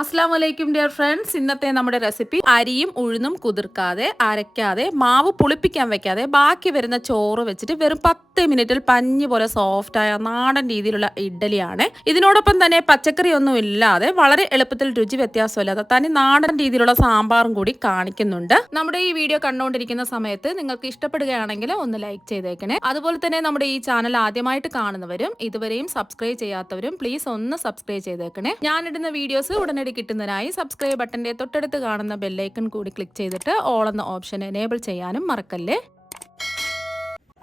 അസ്സലാമു അലൈക്കും dear friends. ഇന്നത്തെ നമ്മുടെ റെസിപ്പി അരിയും ഉഴുന്നും കുതിർക്കാതെ അരയ്ക്കാതെ മാവ് പുളിപ്പിക്കാൻ വെക്കാതെ ബാക്കി വരുന്ന ചോറ് വെച്ചിട്ട് വെറും 10 മിനിറ്റിൽ പഞ്ഞി പോലെ സോഫ്റ്റായ നാടൻ രീതിയിലുള്ള ഇഡ്ഡലിയാണ്. ഇതിനോടൊപ്പം തന്നെ പച്ചക്കറി ഒന്നും ഇല്ലാതെ വളരെ എളുപ്പത്തിൽ രുചി വ്യത്യാസമില്ലാതെ തനി നാടൻ രീതിയിലുള്ള സാമ്പാറും കൂടി കാണിക്കുന്നുണ്ട്. നമ്മുടെ ഈ വീഡിയോ കണ്ടുകൊണ്ടിരിക്കുന്ന സമയത്ത് നിങ്ങൾക്ക് ഇഷ്ടപ്പെടുകയാണെങ്കിൽ ഒന്ന് ലൈക്ക് ചെയ്തേക്കണേ. അതുപോലെ തന്നെ നമ്മുടെ ഈ ചാനൽ ആദ്യമായിട്ട് കാണുന്നവരും ഇതുവരെയും സബ്സ്ക്രൈബ് ചെയ്യാത്തവരും പ്ലീസ് ഒന്ന് സബ്സ്ക്രൈബ് ചെയ്തേക്കണേ. ഞാനിടുന്ന വീഡിയോസ് ഉടനടി കിട്ടുന്നതിനായി സബ്സ്ക്രൈബ് ബട്ടന്റെ തൊട്ടടുത്ത് കാണുന്ന ബെല്ലൈക്കൺ കൂടി ക്ലിക്ക് ചെയ്തിട്ട് ഓൾ എന്ന ഓപ്ഷൻ എനേബിൾ ചെയ്യാനും മറക്കല്ലേ.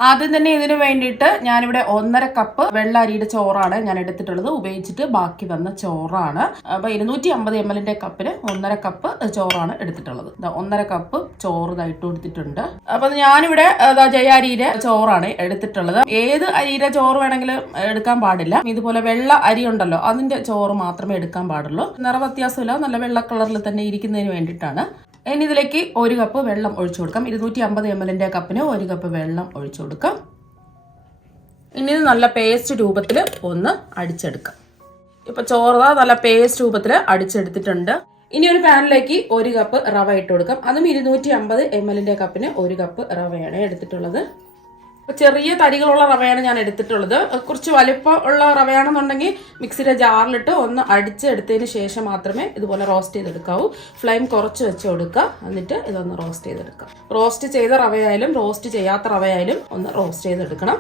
ആദ്യം തന്നെ ഇതിന് വേണ്ടിയിട്ട് ഞാനിവിടെ 1.5 കപ്പ് വെള്ള അരിയുടെ ചോറാണ് ഞാൻ എടുത്തിട്ടുള്ളത്. ഉപയോഗിച്ചിട്ട് ബാക്കി വന്ന ചോറാണ്. അപ്പൊ 250 ml കപ്പിന് 1.5 കപ്പ് ചോറാണ് എടുത്തിട്ടുള്ളത്. 1.5 കപ്പ് ചോറ് ഇട്ട് കൊടുത്തിട്ടുണ്ട്. അപ്പൊ ഞാനിവിടെ ജയ അരിയുടെ ചോറാണ് എടുത്തിട്ടുള്ളത്. ഏത് അരിയുടെ ചോറ് വേണമെങ്കിലും എടുക്കാൻ പാടില്ല. ഇതുപോലെ വെള്ള അരി ഉണ്ടല്ലോ, അതിന്റെ ചോറ് മാത്രമേ എടുക്കാൻ പാടുള്ളൂ. നിറ വ്യത്യാസമില്ല, നല്ല വെള്ള കളറിൽ തന്നെ ഇരിക്കുന്നതിന് വേണ്ടിയിട്ടാണ്. ഇനി ഇതിലേക്ക് 1 കപ്പ് വെള്ളം ഒഴിച്ചു കൊടുക്കാം. 250 ml കപ്പിന് 1 കപ്പ് വെള്ളം ഒഴിച്ചു കൊടുക്കാം. ഇനി ഇത് നല്ല പേസ്റ്റ് രൂപത്തിൽ ഒന്ന് അടിച്ചെടുക്കാം. ഇപ്പൊ ചോറ് നല്ല പേസ്റ്റ് രൂപത്തിൽ അടിച്ചെടുത്തിട്ടുണ്ട്. ഇനി ഒരു പാനിലേക്ക് 1 കപ്പ് റവ ഇട്ട് കൊടുക്കാം. അതും 250 ml കപ്പിന് 1 കപ്പ് റവയാണ് എടുത്തിട്ടുള്ളത്. ചെറിയ തരികളുള്ള റവയാണ് ഞാൻ എടുത്തിട്ടുള്ളത്. കുറച്ച് വലിപ്പം ഉള്ള റവയാണെന്നുണ്ടെങ്കിൽ മിക്സിയുടെ ജാറിലിട്ട് ഒന്ന് അടിച്ചെടുത്തതിന് ശേഷം മാത്രമേ ഇതുപോലെ റോസ്റ്റ് ചെയ്തെടുക്കാവൂ. ഫ്ലെയിം കുറച്ച് വെച്ച് കൊടുക്കുക. എന്നിട്ട് ഇതൊന്ന് റോസ്റ്റ് ചെയ്തെടുക്കാം. റോസ്റ്റ് ചെയ്ത റവയായാലും റോസ്റ്റ് ചെയ്യാത്ത റവയായാലും ഒന്ന് റോസ്റ്റ് ചെയ്തെടുക്കണം.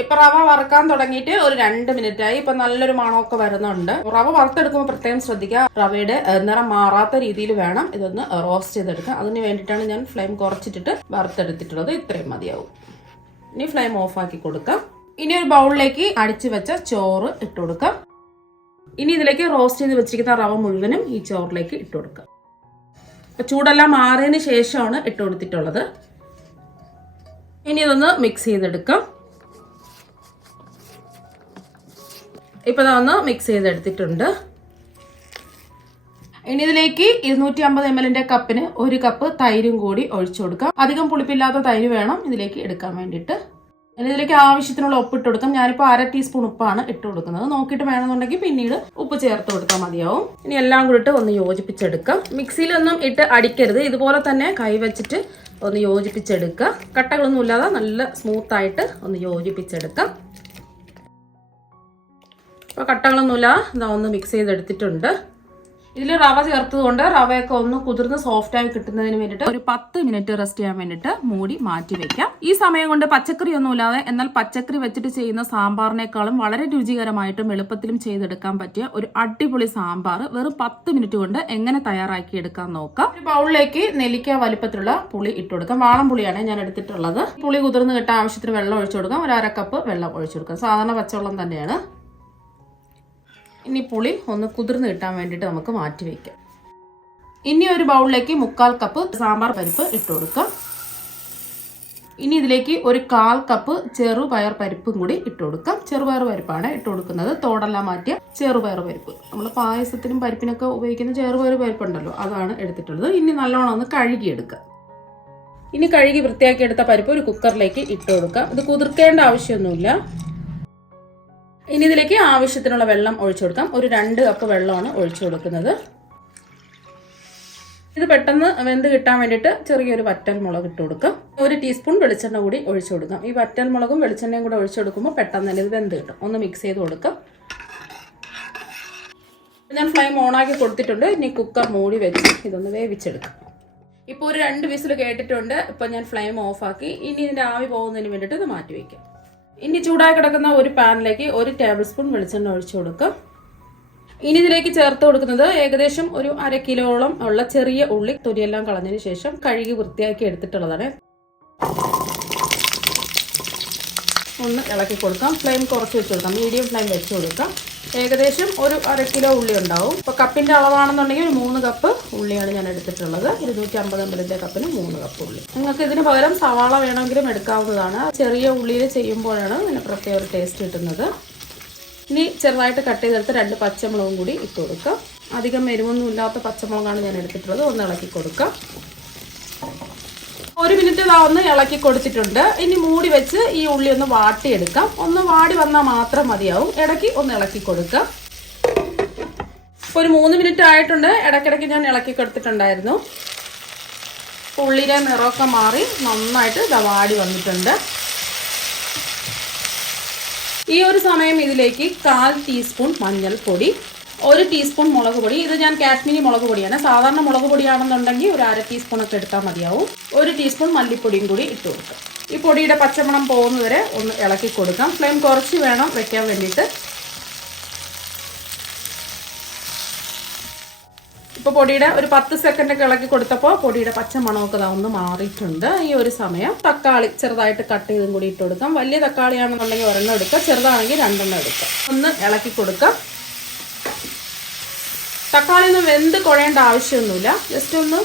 ഇപ്പൊ റവ വറുക്കാൻ തുടങ്ങിയിട്ട് ഒരു 2 മിനിറ്റ് ആയി. ഇപ്പൊ നല്ലൊരു മണമൊക്കെ വരുന്നുണ്ട്. റവ വറുത്തെടുക്കുമ്പോൾ പ്രത്യേകം ശ്രദ്ധിക്കുക, റവയുടെ നിറം മാറാത്ത രീതിയിൽ വേണം ഇതൊന്ന് റോസ്റ്റ് ചെയ്തെടുക്കുക. അതിന് വേണ്ടിയിട്ടാണ് ഞാൻ ഫ്ലെയിം കുറച്ചിട്ടിട്ട് വറുത്തെടുത്തിട്ടുള്ളത്. ഇത്രയും മതിയാവും. ഇനി ഫ്ലെയിം ഓഫ് ആക്കി കൊടുക്കാം. ഇനി ഒരു ബൗളിലേക്ക് അടിച്ചു വെച്ച ചോറ് ഇട്ട് കൊടുക്കാം. ഇനി ഇതിലേക്ക് റോസ്റ്റ് ചെയ്ത് വെച്ചിരിക്കുന്ന റവ മുഴുവനും ഈ ചോറിലേക്ക് ഇട്ട് കൊടുക്കാം. ചൂടെല്ലാം മാറിയതിന് ശേഷമാണ് ഇട്ട് കൊടുത്തിട്ടുള്ളത്. ഇനി ഇതൊന്ന് മിക്സ് ചെയ്തെടുക്കാം. ഇപ്പൊ ഒന്ന് മിക്സ് ചെയ്തെടുത്തിട്ടുണ്ട്. ഇനി ഇതിലേക്ക് 250 ml കപ്പിന് 1 കപ്പ് തൈരും കൂടി ഒഴിച്ചു കൊടുക്കാം. അധികം പുളിപ്പില്ലാത്ത തൈര് വേണം ഇതിലേക്ക് എടുക്കാൻ വേണ്ടിയിട്ട്. ഇനി ഇതിലേക്ക് ആവശ്യത്തിനുള്ള ഉപ്പ് ഇട്ട് കൊടുക്കാം. ഞാനിപ്പോൾ 1/2 ടീസ്പൂൺ ഉപ്പാണ് ഇട്ട് കൊടുക്കുന്നത്. നോക്കിയിട്ട് വേണമെന്നുണ്ടെങ്കിൽ പിന്നീട് ഉപ്പ് ചേർത്ത് കൊടുത്താൽ മതിയാവും. ഇനി എല്ലാം കൂടി ഇട്ട് ഒന്ന് യോജിപ്പിച്ചെടുക്കാം. മിക്സിയിലൊന്നും ഇട്ട് അടിക്കരുത്. ഇതുപോലെ തന്നെ കൈ വെച്ചിട്ട് ഒന്ന് യോജിപ്പിച്ചെടുക്കുക. കട്ടകളൊന്നും ഇല്ലാതെ നല്ല സ്മൂത്തായിട്ട് ഒന്ന് യോജിപ്പിച്ചെടുക്കാം. ഇപ്പോൾ കട്ടകളൊന്നുമില്ല, ഇതാ ഒന്ന് മിക്സ് ചെയ്തെടുത്തിട്ടുണ്ട്. ഇതിൽ റവ ചേർത്തത് കൊണ്ട് റവയൊക്കെ ഒന്ന് കുതിർന്ന് സോഫ്റ്റായി കിട്ടുന്നതിന് വേണ്ടിയിട്ട് ഒരു 10 മിനിറ്റ് റെസ്റ്റ് ചെയ്യാൻ വേണ്ടിയിട്ട് മൂടി മാറ്റി വെക്കാം. ഈ സമയം കൊണ്ട് പച്ചക്കറി ഒന്നുമില്ലാതെ എന്നാൽ പച്ചക്കറി വെച്ചിട്ട് ചെയ്യുന്ന സാമ്പാറിനേക്കാളും വളരെ രുചികരമായിട്ടും എളുപ്പത്തിലും ചെയ്തെടുക്കാൻ പറ്റിയ ഒരു അടിപൊളി സാമ്പാർ വെറും 10 മിനിറ്റ് കൊണ്ട് എങ്ങനെ തയ്യാറാക്കി എടുക്കാൻ നോക്കാം. ഒരു ബൗളിലേക്ക് നെല്ലിക്ക വലിപ്പത്തിലുള്ള പുളി ഇട്ട് കൊടുക്കാം. വാളം പുളിയാണ് ഞാൻ എടുത്തിട്ടുള്ളത്. പുളി കുതിർന്ന് കിട്ടാൻ ആവശ്യത്തിന് വെള്ളം ഒഴിച്ചു കൊടുക്കാം. ഒരു 1/2 കപ്പ് വെള്ളം ഒഴിച്ചു കൊടുക്കാം. സാധാരണ പച്ചവെള്ളം തന്നെയാണ്. ഇനി പുളി ഒന്ന് കുതിർന്ന് കിട്ടാൻ വേണ്ടിയിട്ട് നമുക്ക് മാറ്റി വയ്ക്കാം. ഇനി ഒരു ബൗളിലേക്ക് 1/4 കപ്പ് സാമ്പാർ പരിപ്പ് ഇട്ട് കൊടുക്കാം. ഇനി ഇതിലേക്ക് ഒരു 1/4 കപ്പ് ചെറുപയർ പരിപ്പും കൂടി ഇട്ട് കൊടുക്കാം. ചെറുപയർ പരിപ്പാണ് ഇട്ട് കൊടുക്കുന്നത്. തോടെല്ലാം മാറ്റിയ ചെറുപയർ പരിപ്പ്. നമ്മൾ പായസത്തിനും പരിപ്പിനൊക്കെ ഉപയോഗിക്കുന്ന ചെറുപയർ പരിപ്പുണ്ടല്ലോ, അതാണ് എടുത്തിട്ടുള്ളത്. ഇനി നല്ലോണം ഒന്ന് കഴുകിയെടുക്കുക. ഇനി കഴുകി വൃത്തിയാക്കി എടുത്ത പരിപ്പ് ഒരു കുക്കറിലേക്ക് ഇട്ട് കൊടുക്കാം. ഇത് കുതിർക്കേണ്ട ആവശ്യമൊന്നുമില്ല. ഇനി ഇതിലേക്ക് ആവശ്യത്തിനുള്ള വെള്ളം ഒഴിച്ചു കൊടുക്കാം. ഒരു 2 കപ്പ് വെള്ളമാണ് ഒഴിച്ചു കൊടുക്കുന്നത്. ഇത് പെട്ടെന്ന് വെന്ത് കിട്ടാൻ വേണ്ടിയിട്ട് ചെറിയൊരു വറ്റൽ മുളക് ഇട്ട് കൊടുക്കാം. 1 ടീസ്പൂൺ വെളിച്ചെണ്ണ കൂടി ഒഴിച്ചു കൊടുക്കാം. ഈ വറ്റൽ മുളകും വെളിച്ചെണ്ണയും കൂടെ ഒഴിച്ചു കൊടുക്കുമ്പോൾ പെട്ടെന്ന് തന്നെ ഇത് വെന്ത് കിട്ടും. ഒന്ന് മിക്സ് ചെയ്ത് കൊടുക്കാം. ഞാൻ ഫ്ലെയിം ഓണാക്കി കൊടുത്തിട്ടുണ്ട്. ഇനി കുക്കർ മൂടി വെച്ച് ഇതൊന്ന് വേവിച്ചെടുക്കാം. ഇപ്പോൾ ഒരു 2 വിസിൽ കേട്ടിട്ടുണ്ട്. ഇപ്പം ഞാൻ ഫ്ലെയിം ഓഫാക്കി. ഇനി ഇതിൻ്റെ ആവി പോകുന്നതിന് വേണ്ടിയിട്ട് ഇത് മാറ്റി വയ്ക്കാം. ഇനി ചൂടായി കിടക്കുന്ന ഒരു പാനിലേക്ക് 1 ടേബിൾ സ്പൂൺ വെളിച്ചെണ്ണ ഒഴിച്ചു കൊടുക്കാം. ഇനി ഇതിലേക്ക് ചേർത്ത് കൊടുക്കുന്നത് ഏകദേശം ഒരു 1/2 കിലോളം ഉള്ള ചെറിയ ഉള്ളി തൊലിയെല്ലാം കളഞ്ഞതിന് ശേഷം കഴുകി വൃത്തിയാക്കി എടുത്തിട്ടുള്ളതാണ്. ഒന്ന് ഇളക്കി കൊടുക്കാം. ഫ്ലെയിം കുറച്ച് വെച്ച് കൊടുക്കാം. മീഡിയം ഫ്ലെയിം വെച്ച് കൊടുക്കാം. ഏകദേശം ഒരു 1/2 കിലോ ഉള്ളി ഉണ്ടാവും. ഇപ്പോൾ കപ്പിൻ്റെ അളവാണെന്നുണ്ടെങ്കിൽ ഒരു 3 കപ്പ് ഉള്ളിയാണ് ഞാൻ എടുത്തിട്ടുള്ളത്. 250 ml കപ്പിന് 3 കപ്പ് ഉള്ളി. നിങ്ങൾക്ക് ഇതിന് പകരം സവാള വേണമെങ്കിലും എടുക്കാവുന്നതാണ്. ചെറിയ ഉള്ളിയിൽ ചെയ്യുമ്പോഴാണ് ഇതിന് പ്രത്യേക ഒരു ടേസ്റ്റ് കിട്ടുന്നത്. ഇനി ചെറുതായിട്ട് കട്ട് ചെയ്തെടുത്ത് 2 പച്ചമുളകും കൂടി ഇട്ട് കൊടുക്കാം. അധികം എരിവൊന്നും ഇല്ലാത്ത പച്ചമുളകാണ് ഞാൻ എടുത്തിട്ടുള്ളത്. ഒന്ന് ഇളക്കി കൊടുക്കാം. 1 മിനിറ്റ് ഒന്ന് ഇളക്കി കൊടുത്തിട്ടുണ്ട്. ഇനി മൂടി വെച്ച് ഈ ഉള്ളി ഒന്ന് വാട്ടിയെടുക്കാം. ഒന്ന് വാടി വന്നാൽ മാത്രം മതിയാവും. ഇടയ്ക്ക് ഒന്ന് ഇളക്കി കൊടുക്കാം. ഇപ്പോൾ ഒരു 3 മിനിറ്റ് ആയിട്ടുണ്ട്. ഇടയ്ക്കിടയ്ക്ക് ഞാൻ ഇളക്കി കൊടുത്തിട്ടുണ്ടായിരുന്നു. ഉള്ളിലെ നിറമൊക്കെ മാറി നന്നായിട്ട് വാടി വന്നിട്ടുണ്ട്. ഈ ഒരു സമയം ഇതിലേക്ക് 1/4 ടീസ്പൂൺ മഞ്ഞൾപ്പൊടി, 1 ടീസ്പൂൺ മുളക് പൊടി. ഇത് ഞാൻ കാശ്മീരി മുളക് പൊടിയാണ്. സാധാരണ മുളക് പൊടിയാണെന്നുണ്ടെങ്കിൽ ഒരു 1/2 ടീസ്പൂണൊക്കെ എടുത്താൽ മതിയാവും. 1 ടീസ്പൂൺ മല്ലിപ്പൊടിയും കൂടി ഇട്ട് കൊടുക്കാം. ഈ പൊടിയുടെ പച്ചമണം പോകുന്നവരെ ഒന്ന് ഇളക്കി കൊടുക്കാം. ഫ്ലെയിം കുറച്ച് വേണം വെക്കാൻ വേണ്ടിയിട്ട്. ഇപ്പോൾ പൊടിയുടെ ഒരു 10 സെക്കൻഡൊക്കെ ഇളക്കി കൊടുത്തപ്പോൾ പൊടിയുടെ പച്ചമണമൊക്കെ ഒന്ന് മാറിയിട്ടുണ്ട്. ഈ ഒരു സമയം തക്കാളി ചെറുതായിട്ട് കട്ട് ചെയ്തും കൂടി ഇട്ട് കൊടുക്കാം. വലിയ തക്കാളിയാണെന്നുണ്ടെങ്കിൽ 1 എണ്ണം എടുക്കുക, ചെറുതാണെങ്കിൽ 2 എണ്ണം എടുക്കുക. ഒന്ന് ഇളക്കി കൊടുക്കാം. തക്കാളി ഒന്നും വെന്ത് കുഴയേണ്ട ആവശ്യമൊന്നുമില്ല, ജസ്റ്റ് ഒന്ന്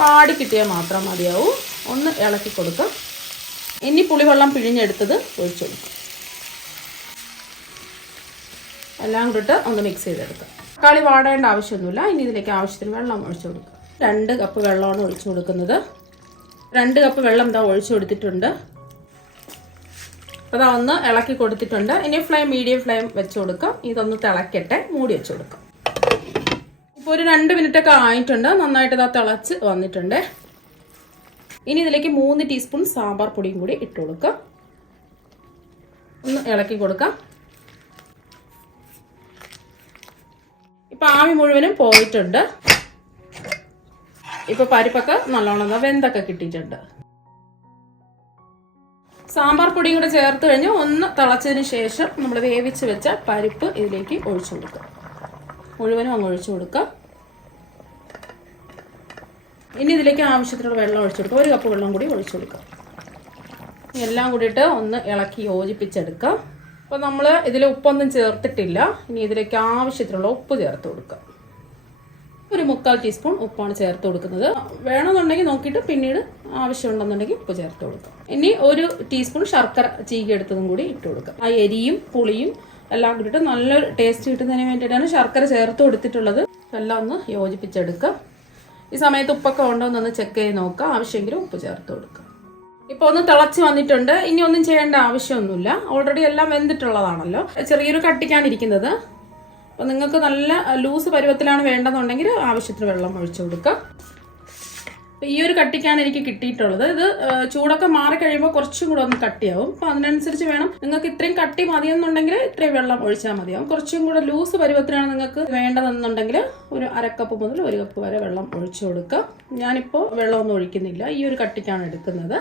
വാടി കിട്ടിയാൽ മാത്രം മതിയാവും. ഒന്ന് ഇളക്കി കൊടുക്കാം. ഇനി പുളിവെള്ളം പിഴിഞ്ഞെടുത്തത് ഒഴിച്ചു കൊടുക്കാം. എല്ലാം കൂടിയിട്ട് ഒന്ന് മിക്സ് ചെയ്തെടുക്കാം. തക്കാളി വാടേണ്ട ആവശ്യമൊന്നുമില്ല. ഇനി ഇതിലേക്ക് ആവശ്യത്തിന് വെള്ളം ഒഴിച്ചു കൊടുക്കുക. 2 കപ്പ് വെള്ളമാണ് ഒഴിച്ചു കൊടുക്കുന്നത്. 2 കപ്പ് വെള്ളം ഒഴിച്ചു കൊടുത്തിട്ടുണ്ട്. അപ്പോൾ ഒന്ന് ഇളക്കി കൊടുത്തിട്ടുണ്ട്. ഇനി മീഡിയം ഫ്ലെയിം വെച്ച് കൊടുക്കാം. ഇതൊന്ന് തിളക്കട്ടെ, മൂടി വെച്ച് കൊടുക്കാം. ഇപ്പോൾ ഒരു 2 മിനിറ്റൊക്കെ ആയിട്ടുണ്ട്. നന്നായിട്ട് തിളച്ച് വന്നിട്ടുണ്ട്. ഇനി ഇതിലേക്ക് 3 ടീസ്പൂൺ സാമ്പാർ പൊടിയും കൂടി ഇട്ട് കൊടുക്കാം. ഒന്ന് ഇളക്കി കൊടുക്കാം. ഇപ്പം ആവി മുഴുവനും പോയിട്ടുണ്ട്. ഇപ്പൊ പരിപ്പൊക്കെ നല്ലോണം വെന്തൊക്കെ കിട്ടിയിട്ടുണ്ട്. സാമ്പാർ പൊടിയും കൂടെ ചേർത്ത് കഴിഞ്ഞ് ഒന്ന് തിളച്ചതിന് ശേഷം നമ്മൾ വേവിച്ച് വെച്ച പരിപ്പ് ഇതിലേക്ക് ഒഴിച്ചു കൊടുക്കുക. മുഴുവനും അങ്ങ് ഒഴിച്ചു കൊടുക്കുക. ഇനി ഇതിലേക്ക് ആവശ്യത്തിനുള്ള വെള്ളം ഒഴിച്ചു കൊടുക്കുക. 1 കപ്പ് വെള്ളം കൂടി ഒഴിച്ചു കൊടുക്കുക. എല്ലാം കൂടിയിട്ട് ഒന്ന് ഇളക്കി യോജിപ്പിച്ചെടുക്കുക. അപ്പോൾ നമ്മൾ ഇതിൽ ഉപ്പൊന്നും ചേർത്തിട്ടില്ല. ഇനി ഇതിലേക്ക് ആവശ്യത്തിനുള്ള ഉപ്പ് ചേർത്ത് കൊടുക്കുക. ഒരു 1/4 ടീസ്പൂൺ ഉപ്പാണ് ചേർത്ത് കൊടുക്കുന്നത്. വേണമെന്നുണ്ടെങ്കിൽ നോക്കിയിട്ട് പിന്നീട് ആവശ്യമുണ്ടെന്നുണ്ടെങ്കിൽ ഉപ്പ് ചേർത്ത് കൊടുക്കുക. ഇനി 1 ടീസ്പൂൺ ശർക്കര ചീകി എടുത്തതും കൂടി ഇട്ട് കൊടുക്കുക. ആ എരിയും പുളിയും എല്ലാം കൂടിയിട്ട് നല്ലൊരു ടേസ്റ്റ് കിട്ടുന്നതിന് വേണ്ടിയിട്ടാണ് ശർക്കര ചേർത്ത് കൊടുത്തിട്ടുള്ളത്. എല്ലാം ഒന്ന് യോജിപ്പിച്ചെടുക്കുക. ഈ സമയത്ത് ഉപ്പൊക്കെ ഉണ്ടോ എന്നൊന്ന് ചെക്ക് ചെയ്ത് നോക്കുക. ആവശ്യമെങ്കിൽ ഉപ്പ് ചേർത്ത് കൊടുക്കുക. ഇപ്പോൾ ഒന്ന് തിളച്ച് വന്നിട്ടുണ്ട്. ഇനി ഒന്നും ചെയ്യേണ്ട ആവശ്യമൊന്നുമില്ല. ഓൾറെഡി എല്ലാം വെന്തിട്ടുള്ളതാണല്ലോ. ചെറിയൊരു കട്ടിക്കാണിരിക്കുന്നത്. അപ്പോൾ നിങ്ങൾക്ക് നല്ല ലൂസ് പരുവത്തിലാണ് വേണ്ടതെന്നുണ്ടെങ്കിൽ ആവശ്യത്തിന് വെള്ളം ഒഴിച്ചു കൊടുക്കുക. ഈ ഒരു കട്ടിക്കാണ് എനിക്ക് കിട്ടിയിട്ടുള്ളത്. ഇത് ചൂടൊക്കെ മാറിക്കഴിയുമ്പോൾ കുറച്ചും കൂടെ ഒന്ന് കട്ടിയാവും. അപ്പോൾ അതിനനുസരിച്ച് വേണം. നിങ്ങൾക്ക് ഇത്രയും കട്ടി മതിയെന്നുണ്ടെങ്കിൽ ഇത്രയും വെള്ളം ഒഴിച്ചാൽ മതിയാവും. കുറച്ചും കൂടെ ലൂസ് പരുവത്തിലാണ് നിങ്ങൾക്ക് വേണ്ടതെന്നുണ്ടെങ്കിൽ ഒരു 1/2 കപ്പ് മുതൽ 1 കപ്പ് വരെ വെള്ളം ഒഴിച്ചു കൊടുക്കുക. ഞാനിപ്പോൾ വെള്ളമൊന്നും ഒഴിക്കുന്നില്ല. ഈ ഒരു കട്ടിക്കാണ് എടുക്കുന്നത്.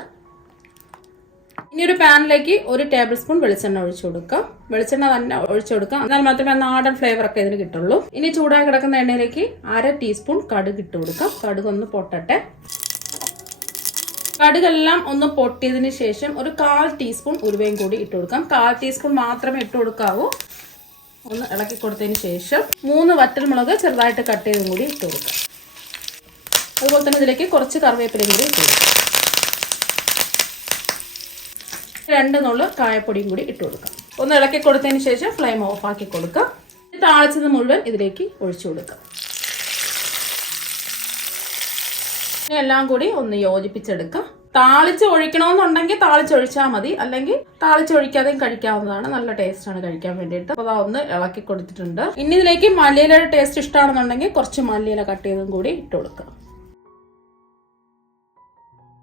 ഇനി ഒരു പാനിലേക്ക് 1 ടേബിൾ സ്പൂൺ വെളിച്ചെണ്ണ ഒഴിച്ചു കൊടുക്കാം. വെളിച്ചെണ്ണ തന്നെ ഒഴിച്ചു കൊടുക്കാം. എന്നാൽ മാത്രമേ നാടൻ ഫ്ലേവർ ഒക്കെ ഇതിന് കിട്ടുള്ളൂ. ഇനി ചൂടായി കിടക്കുന്ന എണ്ണയിലേക്ക് 1/2 ടീസ്പൂൺ കടുക് ഇട്ട് കൊടുക്കാം. കടുക് ഒന്ന് പൊട്ടട്ടെ. കടുകെല്ലാം ഒന്ന് പൊട്ടിയതിന് ശേഷം ഒരു 1/4 ടീസ്പൂൺ ഉലുവയും കൂടി ഇട്ട് കൊടുക്കാം. 1/4 ടീസ്പൂൺ മാത്രമേ ഇട്ട് കൊടുക്കാവൂ. ഒന്ന് ഇളക്കി കൊടുത്തതിന് ശേഷം 3 വറ്റൽമുളക് ചെറുതായിട്ട് കട്ട് ചെയ്തും കൂടി ഇട്ട് കൊടുക്കാം. അതുപോലെ തന്നെ ഇതിലേക്ക് കുറച്ച് കറിവേപ്പിലയും കൂടി ഇട്ട് കൊടുക്കാം. 2 നുള്ള് കായപ്പൊടിയും കൂടി ഇട്ട് കൊടുക്കാം. ഒന്ന് ഇളക്കി കൊടുത്തതിന് ശേഷം ഫ്ലെയിം ഓഫ് ആക്കി കൊടുക്കാം. താളിച്ചത് മുഴുവൻ ഇതിലേക്ക് ഒഴിച്ചു കൊടുക്കാം. എല്ലാം കൂടി ഒന്ന് യോജിപ്പിച്ചെടുക്കാം. താളിച്ച് ഒഴിക്കണമെന്നുണ്ടെങ്കിൽ താളിച്ചൊഴിച്ചാൽ മതി, അല്ലെങ്കിൽ താളിച്ചൊഴിക്കാതെയും കഴിക്കാവുന്നതാണ്. നല്ല ടേസ്റ്റാണ് കഴിക്കാൻ വേണ്ടിയിട്ട്. അപ്പോൾ ഒന്ന് ഇളക്കി കൊടുത്തിട്ടുണ്ട്. ഇനി ഇതിലേക്ക് മല്ലിയിലയുടെ ടേസ്റ്റ് ഇഷ്ടമാണെന്നുണ്ടെങ്കിൽ കുറച്ച് മല്ലിയില കട്ട് ചെയ്തും കൂടി ഇട്ട് കൊടുക്കാം.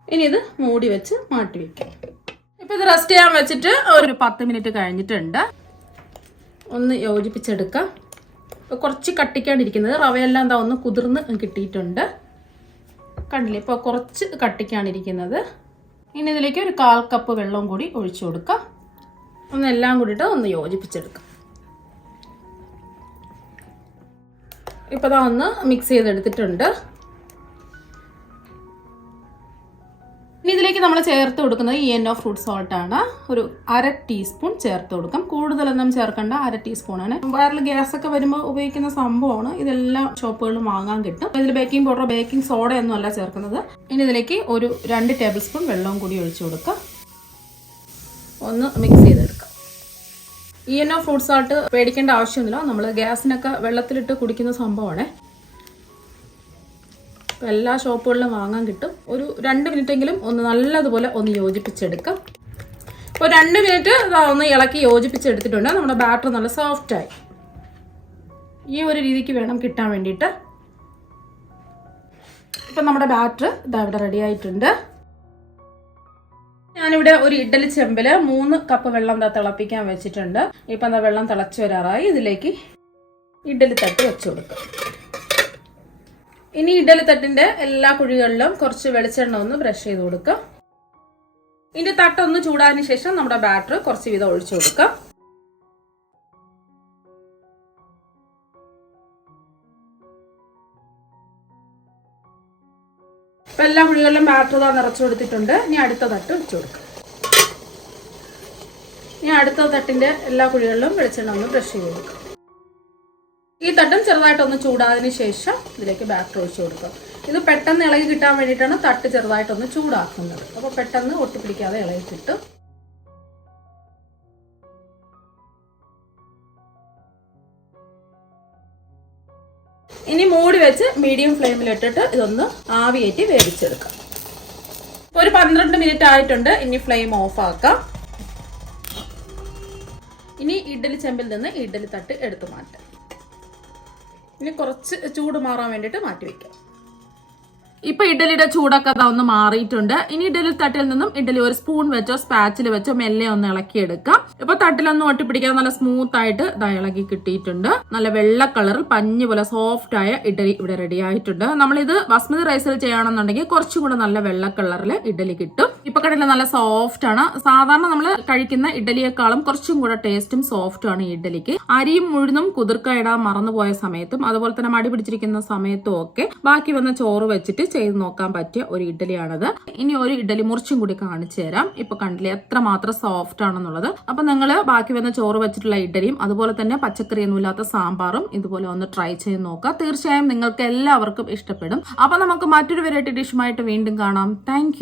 ഇനി ഇത് മൂടി വെച്ച് മാറ്റി വെക്കാം. ഇപ്പൊ ഇത് റെസ്റ്റ് ചെയ്യാൻ വെച്ചിട്ട് ഒരു 10 മിനിറ്റ് കഴിഞ്ഞിട്ടുണ്ട്. ഒന്ന് യോജിപ്പിച്ചെടുക്കാം. കുറച്ച് കട്ടിക്കാണ്ടിരിക്കുന്നത്, റവയെല്ലാം എന്താ ഒന്ന് കുതിർന്ന് കിട്ടിയിട്ടുണ്ട്. കണ്ടില്ലേ, ഇപ്പോൾ കുറച്ച് കട്ടിക്കാണിരിക്കുന്നത്. ഇനി ഇതിലേക്ക് ഒരു 1/4 കപ്പ് വെള്ളവും കൂടി ഒഴിച്ചു കൊടുക്കാം. ഒന്നെല്ലാം കൂടിയിട്ട് ഒന്ന് യോജിപ്പിച്ചെടുക്കാം. ഇപ്പോൾ ഇതാ ഒന്ന് മിക്സ് ചെയ്തെടുത്തിട്ടുണ്ട്. ഇനി ഇതിലേക്ക് നമ്മൾ ചേർത്ത് കൊടുക്കുന്നത് യെല്ലോ ഫ്രൂട്ട് സോൾട്ട് ആണ്. ഒരു 1/2 ടീസ്പൂൺ ചേർത്ത് കൊടുക്കാം. കൂടുതലൊന്നും ചേർക്കേണ്ട, 1/2 ടീസ്പൂണാണ്. വയറിൽ ഗ്യാസൊക്കെ വരുമ്പോൾ ഉപയോഗിക്കുന്ന സംഭവമാണ്. ഇതെല്ലാം ഷോപ്പുകളിലും വാങ്ങാൻ കിട്ടും. ഇതിൽ ബേക്കിംഗ് പൗഡർ, ബേക്കിംഗ് സോഡ ഒന്നും അല്ല ചേർക്കുന്നത്. ഇനി ഇതിലേക്ക് ഒരു 2 ടേബിൾ സ്പൂൺ വെള്ളവും കൂടി ഒഴിച്ചു കൊടുക്കാം. ഒന്ന് മിക്സ് ചെയ്തെടുക്കാം. യെല്ലോ ഫ്രൂട്ട് സോൾട്ട് പേടിക്കേണ്ട ആവശ്യമൊന്നുമില്ല. നമ്മൾ ഗ്യാസിനൊക്കെ വെള്ളത്തിലിട്ട് കുടിക്കുന്ന സംഭവമാണ്. എല്ലാ ഷോപ്പുകളിലും വാങ്ങാൻ കിട്ടും. ഒരു 2 മിനിറ്റെങ്കിലും ഒന്ന് നല്ലതുപോലെ ഒന്ന് യോജിപ്പിച്ചെടുക്കാം. ഇപ്പോൾ 2 മിനിറ്റ് ഒന്ന് ഇളക്കി യോജിപ്പിച്ചെടുത്തിട്ടുണ്ട്. നമ്മുടെ ബാറ്റർ നല്ല സോഫ്റ്റായി. ഈ ഒരു രീതിക്ക് വേണം കിട്ടാൻ വേണ്ടിയിട്ട്. ഇപ്പം നമ്മുടെ ബാറ്റർ ഇതാ ഇവിടെ റെഡി ആയിട്ടുണ്ട്. ഞാനിവിടെ ഒരു ഇഡ്ഡലി ചെമ്പിൽ 3 കപ്പ് വെള്ളം തിളപ്പിക്കാൻ വെച്ചിട്ടുണ്ട്. ഇപ്പം എന്താ വെള്ളം തിളച്ചു വരാറായി. ഇതിലേക്ക് ഇഡ്ഡലി തട്ട് വെച്ചു കൊടുക്കാം. ഇനി ഇഡ്ഡലി തട്ടിന്റെ എല്ലാ കുഴികളിലും കുറച്ച് വെളിച്ചെണ്ണ ഒന്ന് ബ്രഷ് ചെയ്ത് കൊടുക്കാം. ഇതിന്റെ തട്ടൊന്ന് ചൂടാതിന് ശേഷം നമ്മുടെ ബാറ്റർ കുറച്ച് വീതം ഒഴിച്ചു കൊടുക്കാം. ഇപ്പൊ എല്ലാ കുഴികളിലും ബാറ്റർ നിറച്ചു കൊടുത്തിട്ടുണ്ട്. ഇനി അടുത്ത തട്ട് വെച്ചു കൊടുക്കാം. ഇനി അടുത്ത തട്ടിന്റെ എല്ലാ കുഴികളിലും വെളിച്ചെണ്ണ ഒന്ന് ബ്രഷ് ചെയ്ത് കൊടുക്കാം. ഈ തട്ടും ചെറുതായിട്ടൊന്ന് ചൂടാതിന് ശേഷം ഇതിലേക്ക് ബാറ്റർ ഒഴിച്ചു കൊടുക്കാം. ഇത് പെട്ടെന്ന് ഇളകി കിട്ടാൻ വേണ്ടിയിട്ടാണ് തട്ട് ചെറുതായിട്ടൊന്ന് ചൂടാക്കുന്നത്. അപ്പോൾ പെട്ടെന്ന് ഒട്ടിപ്പിടിക്കാതെ ഇളകി കിട്ടും. ഇനി മൂടി വെച്ച് മീഡിയം ഫ്ലെയിമിൽ ഇട്ടിട്ട് ഇതൊന്ന് ആവിയേറ്റി വേവിച്ചെടുക്കാം. ഒരു 12 മിനിറ്റ് ആയിട്ടുണ്ട്. ഇനി ഫ്ലെയിം ഓഫ് ആക്കാം. ഇനി ഇഡ്ഡലി ചെമ്പിൽ നിന്ന് ഇഡ്ഡലി തട്ട് എടുത്തു മാറ്റാം. ഇനി കുറച്ച് ചൂട് മാറാൻ വേണ്ടിയിട്ട് മാറ്റി വെക്കാം. ഇപ്പൊ ഇഡ്ഡലിയുടെ ചൂടൊക്കെ ഒന്ന് മാറിയിട്ടുണ്ട്. ഇനി ഇഡ്ഡലി തട്ടിൽ നിന്നും ഇഡ്ഡലി ഒരു സ്പൂൺ വെച്ചോ സ്പാച്ചിൽ വെച്ചോ മെല്ലെ ഒന്ന് ഇളക്കിയെടുക്കാം. ഇപ്പൊ തട്ടിലൊന്നും ഒട്ടിപ്പിടിക്കാതെ നല്ല സ്മൂത്ത് ആയിട്ട് ഇളകി കിട്ടിയിട്ടുണ്ട്. നല്ല വെള്ള കളറിൽ പഞ്ഞു പോലെ സോഫ്റ്റ് ആയ ഇഡ്ഡലി ഇവിടെ റെഡി ആയിട്ടുണ്ട്. നമ്മളിത് ബസ്മതി റൈസിൽ ചെയ്യുകയാണെന്നുണ്ടെങ്കിൽ കുറച്ചും കൂടെ നല്ല വെള്ള കളറിൽ ഇഡ്ഡലി കിട്ടും. ഇപ്പൊ കണ്ടില്ല നല്ല സോഫ്റ്റ് ആണ്. സാധാരണ നമ്മൾ കഴിക്കുന്ന ഇഡ്ഡലിയേക്കാളും കുറച്ചും കൂടെ ടേസ്റ്റും സോഫ്റ്റും ആണ് ഈ ഇഡ്ഡലിക്ക്. അരിയും ഉഴുന്നും കുതിർക്ക ഇടാൻ മറന്നുപോയ സമയത്തും അതുപോലെ തന്നെ മടി പിടിച്ചിരിക്കുന്ന സമയത്തും ഒക്കെ ബാക്കി വന്ന ചോറ് വെച്ചിട്ട് ചെയ്ത് നോക്കാൻ പറ്റിയ ഒരു ഇഡ്ഡലിയാണത്. ഇനി ഒരു ഇഡ്ഡലി മുറിച്ചും കൂടി കാണിച്ചു തരാം. ഇപ്പൊ കണ്ടില്ലേ എത്രമാത്രം സോഫ്റ്റ് ആണെന്നുള്ളത്. അപ്പൊ നിങ്ങൾ ബാക്കി വന്ന ചോറ് വെച്ചിട്ടുള്ള ഇഡ്ഡലിയും അതുപോലെ തന്നെ പച്ചക്കറിയൊന്നും ഇല്ലാത്ത സാമ്പാറും ഇതുപോലെ ഒന്ന് ട്രൈ ചെയ്ത് നോക്കുക. തീർച്ചയായും നിങ്ങൾക്ക് എല്ലാവർക്കും ഇഷ്ടപ്പെടും. അപ്പൊ നമുക്ക് മറ്റൊരു വെറൈറ്റി ഡിഷുമായിട്ട് വീണ്ടും കാണാം. താങ്ക്